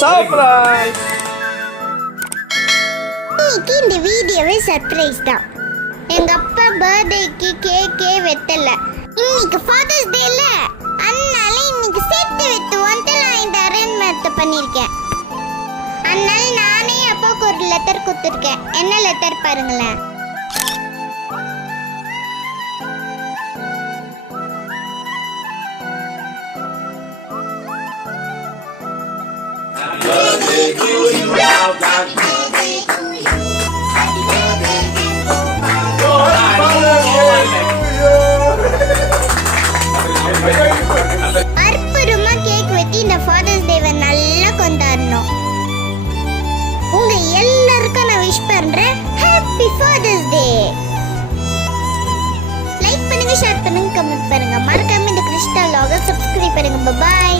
Surprise. இன்னைக்கு இந்த வீடியோவே சர்ப்ரைஸ் தான். எங்க அப்பா பர்த்டேக்கு கேக்கே வெட்டல. இன்னைக்கு ஃபாதர்ஸ் டேல, அதனால இன்னைக்கு சேர்த்து வெட்டுவோன்ட்டு நான் இந்த அரேஞ்ச்மெண்ட் பண்ணிருக்கேன். அதனால நானே அப்பாவுக்கு ஒரு லெட்டர் கொடுத்துருக்கேன். என்ன லெட்டர் பாருங்களேன். அற்புதமா கேக் வெட்டி இந்த ஃபாதர்ஸ் டேவை நல்லா கொண்டாடணும். உங்க எல்லாருக்கும் நான் விஷ் பண்றேன். ஹாப்பி ஃபாதர்ஸ் டே. லைக் பண்ணுங்க, ஷேர் பண்ணுங்க, கமெண்ட் பண்ணுங்க. மறக்காம இந்த கிறிஸ்டல் வ்ளாகை சப்ஸ்கிரைப் பண்ணுங்க. பை.